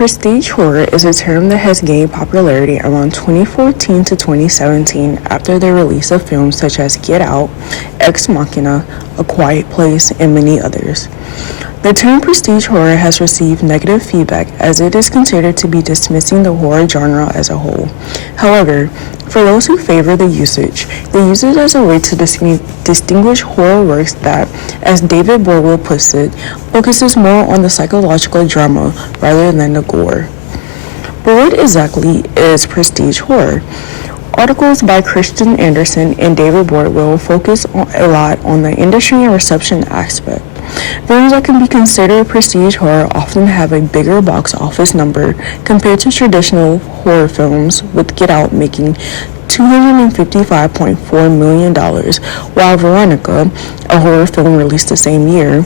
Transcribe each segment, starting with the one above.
Prestige horror is a term that has gained popularity around 2014 to 2017 after the release of films such as Get Out, Ex Machina, A Quiet Place, and many others. The term prestige horror has received negative feedback as it is considered to be dismissing the horror genre as a whole. However, for those who favor the usage, they use it as a way to distinguish horror works that, as David Borwell puts it, focuses more on the psychological drama rather than the gore. But what exactly is prestige horror? Articles by Christian Anderson and David Borwell focus a lot on the industry and reception aspect. Films that can be considered prestige horror often have a bigger box office number compared to traditional horror films, with Get Out making $255.4 million, while Veronica, a horror film released the same year,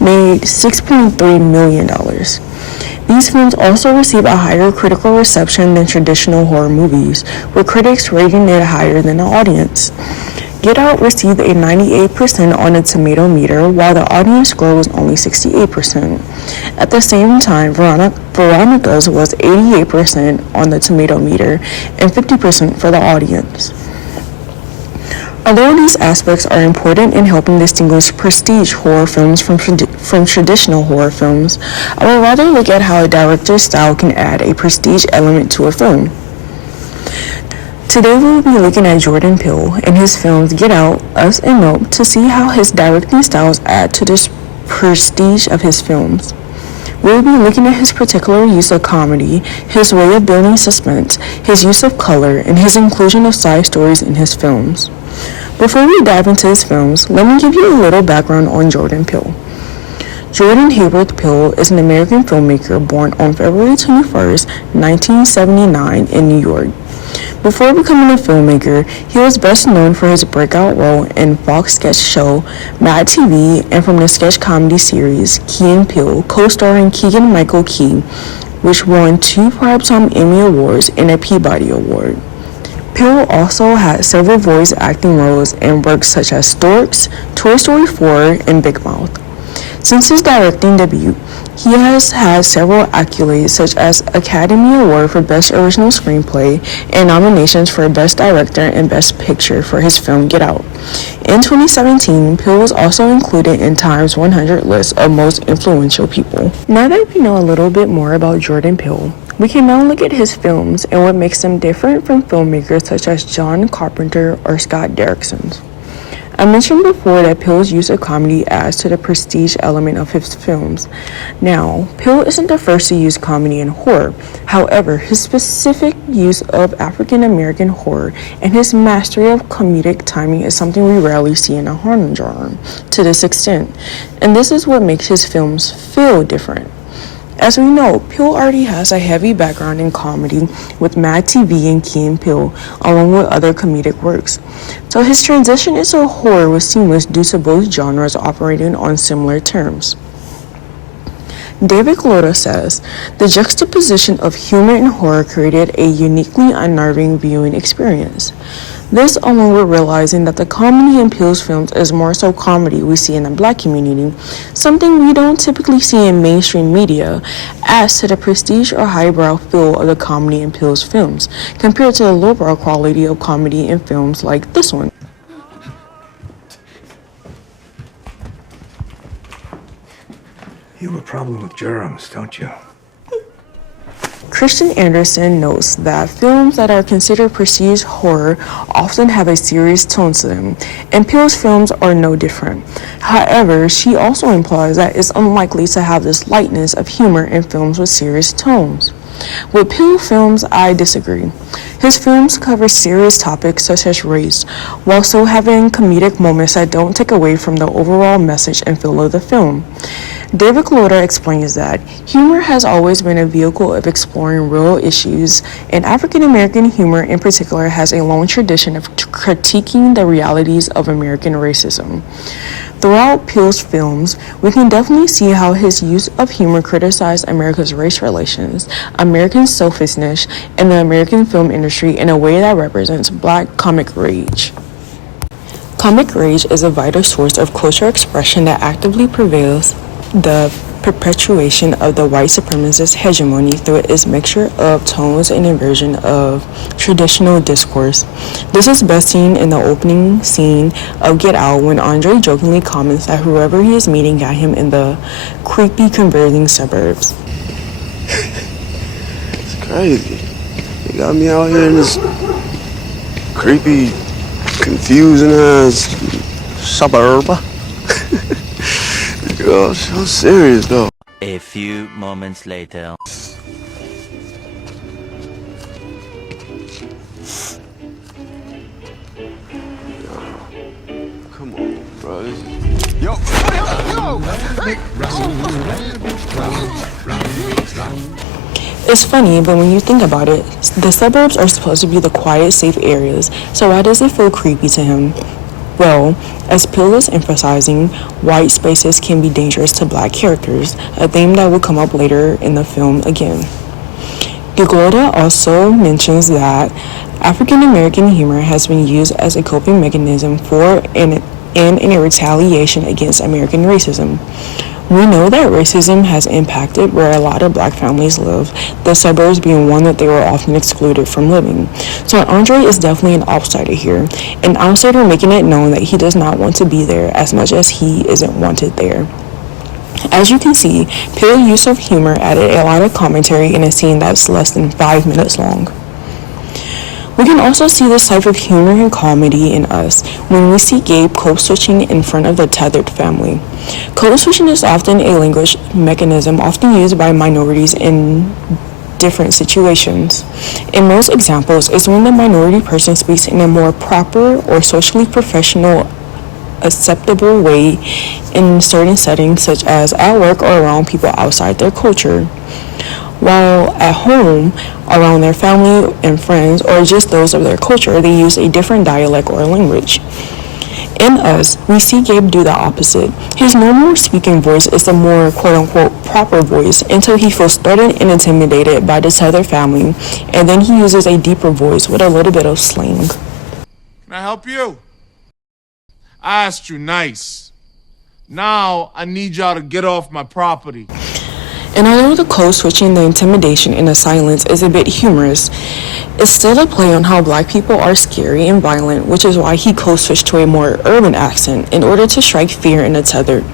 made $6.3 million. These films also receive a higher critical reception than traditional horror movies, with critics rating it higher than the audience. Get Out received a 98% on the tomato meter, while the audience score was only 68%. At the same time, Veronica's was 88% on the tomato meter and 50% for the audience. Although these aspects are important in helping distinguish prestige horror films from traditional horror films, I would rather look at how a director's style can add a prestige element to a film. Today we will be looking at Jordan Peele and his films Get Out, Us, and Nope to see how his directing styles add to the prestige of his films. We will be looking at his particular use of comedy, his way of building suspense, his use of color, and his inclusion of side stories in his films. Before we dive into his films, let me give you a little background on Jordan Peele. Jordan Hayworth Peele is an American filmmaker born on February 21st, 1979 in New York. Before becoming a filmmaker, he was best known for his breakout role in Fox sketch show Mad TV and from the sketch comedy series Key and Peele, co-starring Keegan-Michael Key, which won 2 Primetime Emmy Awards and a Peabody Award. Peele also had several voice acting roles in works such as Storks, Toy Story 4, and Big Mouth. Since his directing debut, he has had several accolades such as Academy Award for Best Original Screenplay and nominations for Best Director and Best Picture for his film Get Out. In 2017, Peele was also included in Time's 100 list of most influential people. Now that we know a little bit more about Jordan Peele, we can now look at his films and what makes them different from filmmakers such as John Carpenter or Scott Derrickson. I mentioned before that Peele's use of comedy adds to the prestige element of his films. Now, Peele isn't the first to use comedy in horror. However, his specific use of African American horror and his mastery of comedic timing is something we rarely see in a horror genre to this extent. And this is what makes his films feel different. As we know, Peele already has a heavy background in comedy with Mad TV and Key and Peele, along with other comedic works. So his transition into horror was seamless due to both genres operating on similar terms. David Cloda says, the juxtaposition of humor and horror created a uniquely unnerving viewing experience. This, along with realizing that the comedy in Peele's films is more so comedy we see in the Black community, something we don't typically see in mainstream media, adds to the prestige or highbrow feel of the comedy in Peele's films, compared to the lowbrow quality of comedy in films like this one. You have a problem with germs, don't you? Christian Anderson notes that films that are considered prestige horror often have a serious tone to them, and Peele's films are no different. However, she also implies that it's unlikely to have this lightness of humor in films with serious tones. With Peele films, I disagree. His films cover serious topics such as race, while still having comedic moments that don't take away from the overall message and feel of the film. David Cloda explains that humor has always been a vehicle of exploring real issues, and African American humor in particular has a long tradition of critiquing the realities of American racism. Throughout Peele's films, we can definitely see how his use of humor criticized America's race relations, American selfishness, and the American film industry in a way that represents Black comic rage. Comic rage is a vital source of cultural expression that actively prevails the perpetuation of the white supremacist hegemony through its mixture of tones and inversion of traditional discourse. This is best seen in the opening scene of Get Out when Andre jokingly comments that whoever he is meeting got him in the creepy converging suburbs. It's crazy. They got me out here in this creepy, confusing ass suburb. Girl, so serious though. A few moments later. Come on, bro. Yo, hey. It's funny, but when you think about it, the suburbs are supposed to be the quiet, safe areas, so why does it feel creepy to him? Well, as Peele is emphasizing, white spaces can be dangerous to black characters, a theme that will come up later in the film again. Gigolda also mentions that African American humor has been used as a coping mechanism for and in a retaliation against American racism. We know that racism has impacted where a lot of black families live, the suburbs being one that they were often excluded from living. So Andre is definitely an outsider here, an outsider making it known that he does not want to be there as much as he isn't wanted there. As you can see, Peele's use of humor added a lot of commentary in a scene that's less than 5 minutes long. We can also see this type of humor and comedy in Us when we see Gabe code-switching in front of the tethered family. Code-switching is often a language mechanism often used by minorities in different situations. In most examples, it's when the minority person speaks in a more proper or socially professional, acceptable way in certain settings such as at work or around people outside their culture, while at home, around their family and friends, or just those of their culture, they use a different dialect or language. In Us, we see Gabe do the opposite. His normal speaking voice is the more quote-unquote proper voice until he feels threatened and intimidated by this other family, and then he uses a deeper voice with a little bit of slang. Can I help you? I asked you nice. Now I need y'all to get off my property. And although the code switching, the intimidation, and the silence is a bit humorous, it's still a play on how black people are scary and violent, which is why he code switched to a more urban accent in order to strike fear in the tethered.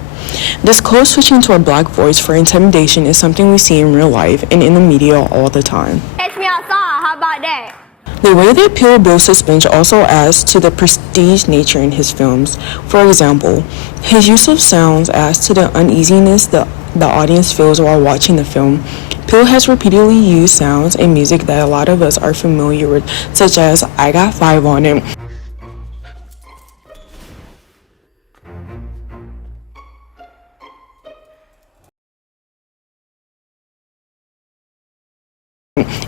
This code switching to a black voice for intimidation is something we see in real life and in the media all the time. Catch me outside, how about that? The way that Peele builds suspense also adds to the prestige nature in his films. For example, his use of sounds adds to the uneasiness the audience feels while watching the film. Peele has repeatedly used sounds and music that a lot of us are familiar with, such as I Got 5 on It,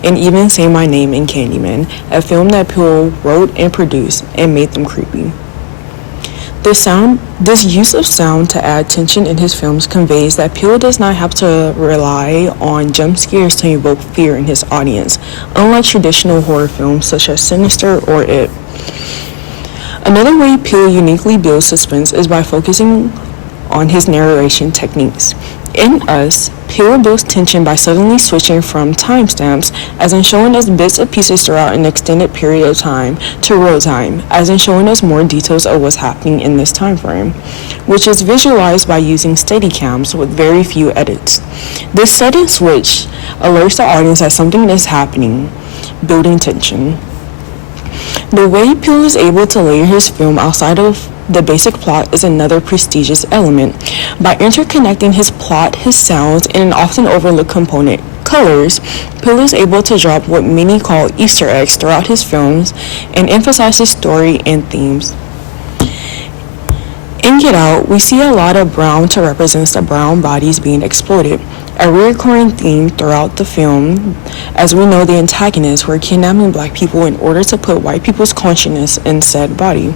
and even Say My Name in Candyman, a film that Peele wrote and produced and made them creepy. This use of sound to add tension in his films conveys that Peele does not have to rely on jump scares to evoke fear in his audience, unlike traditional horror films such as Sinister or It. Another way Peele uniquely builds suspense is by focusing on his narration techniques. In Us, Peele builds tension by suddenly switching from timestamps, as in showing us bits and pieces throughout an extended period of time, to real time, as in showing us more details of what's happening in this time frame, which is visualized by using Steadicams with very few edits. This sudden switch alerts the audience that something is happening, building tension. The way Peele is able to layer his film outside of the basic plot is another prestigious element. By interconnecting his plot, his sounds, and an often overlooked component, colors, Peele is able to drop what many call Easter eggs throughout his films and emphasize his story and themes. In Get Out, we see a lot of brown to represent the brown bodies being exploited, a recurring theme throughout the film, as we know the antagonists were kidnapping black people in order to put white people's consciousness in said body.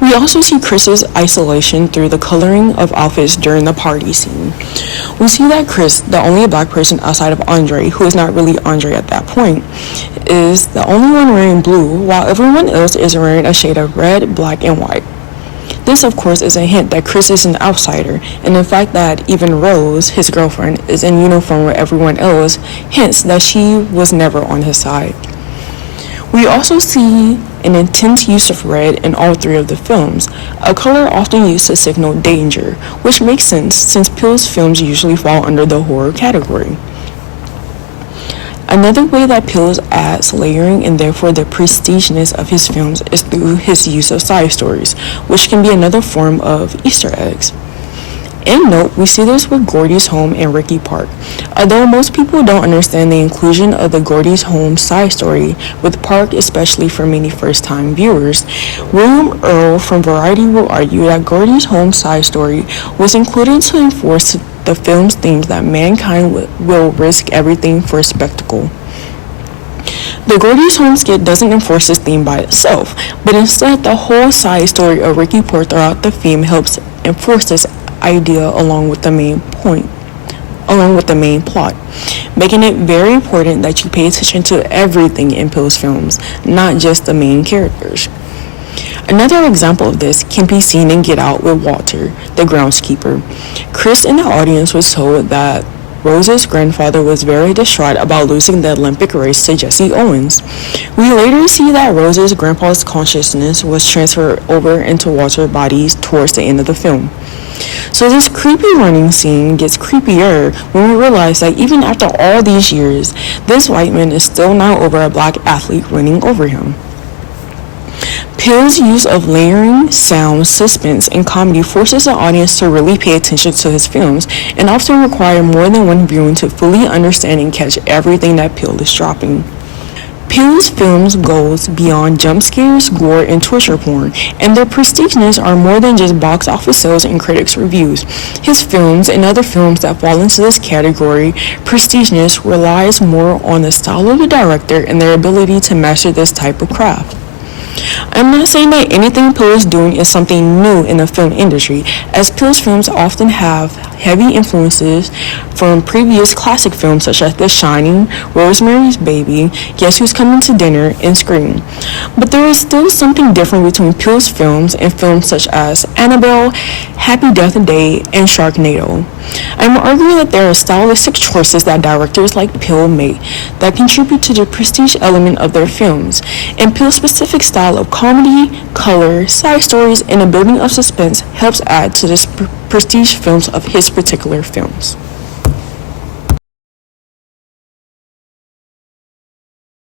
We also see Chris's isolation through the coloring of outfits during the party scene. We see that Chris, the only black person outside of Andre, who is not really Andre at that point, is the only one wearing blue, while everyone else is wearing a shade of red, black, and white. This, of course, is a hint that Chris is an outsider, and the fact that even Rose, his girlfriend, is in uniform with everyone else hints that she was never on his side. We also see an intense use of red in all three of the films, a color often used to signal danger, which makes sense since Peele's films usually fall under the horror category. Another way that Peele adds layering and therefore the prestigeness of his films is through his use of side stories, which can be another form of Easter eggs. In Nope, we see this with Gordy's Home and Ricky Park. Although most people don't understand the inclusion of the Gordy's Home side story with Park, especially for many first-time viewers, William Earl from Variety will argue that Gordy's Home side story was included to enforce the film's themes that mankind will risk everything for a spectacle. The Gordy's Home skit doesn't enforce this theme by itself, but instead the whole side story of Ricky Park throughout the film helps enforce this idea along with the main plot, making it very important that you pay attention to everything in Peele's films, not just the main characters. Another example of this can be seen in Get Out with Walter, the groundskeeper. Chris in the audience was told that Rose's grandfather was very distraught about losing the Olympic race to Jesse Owens. We later see that Rose's grandpa's consciousness was transferred over into Walter's body towards the end of the film. So this creepy running scene gets creepier when we realize that even after all these years, this white man is still not over a black athlete running over him. Peele's use of layering, sound, suspense, and comedy forces the audience to really pay attention to his films and often require more than one viewing to fully understand and catch everything that Peele is dropping. Peele's films goes beyond jump scares, gore, and torture porn, and their prestigeness are more than just box office sales and critics' reviews. His films and other films that fall into this category, prestigeness relies more on the style of the director and their ability to master this type of craft. I'm not saying that anything Peele is doing is something new in the film industry, as Peele's films often have heavy influences from previous classic films such as The Shining, Rosemary's Baby, Guess Who's Coming to Dinner, and Scream. But there is still something different between Peele's films and films such as Annabelle, Happy Death Day, and Sharknado. I'm arguing that there are stylistic choices that directors like Peele make that contribute to the prestige element of their films, and Peele's specific style of comedy, color, side stories, and a building of suspense helps add to this prestige films of his particular films.